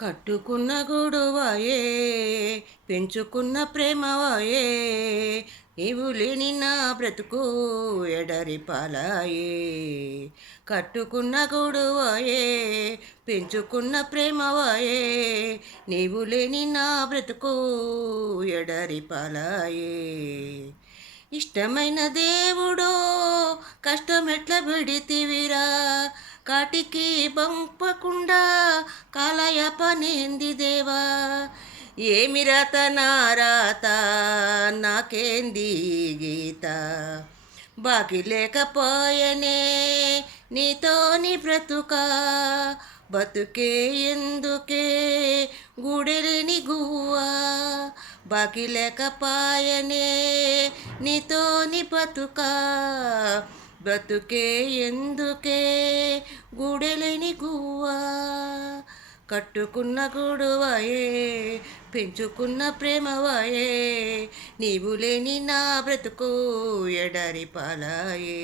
కట్టుకున్న గొడువాయే పెంచుకున్న ప్రేమవాయే నీవు లేని నా బ్రతుకు ఎడరి పాలాయే. కట్టుకున్న గొడువాయే పెంచుకున్న ప్రేమవాయే నీవు లేని నా బ్రతుకు ఎడరి పాలాయే. ఇష్టమైన దేవుడో కష్టమెట్ల పెడితివిరా, కాటికి పంపకుండా కాలయాపనేంది దేవా. ఏమి రాత నా రాత నాకేంది గీత, బాకి లేకపోయనే నీతోని బ్రతుకా. బతుకే ఎందుకే గూడెలేని గువ్వా, బాకి లేకపాయనే నీతోని బతుకా. బ్రతుకే ఎందుకే గూడెలేని గువ్వా. కట్టుకున్న గొడువాయే పెంచుకున్న ప్రేమవాయే నీవు లేని నా బ్రతుకు ఎడరి పాలాయే.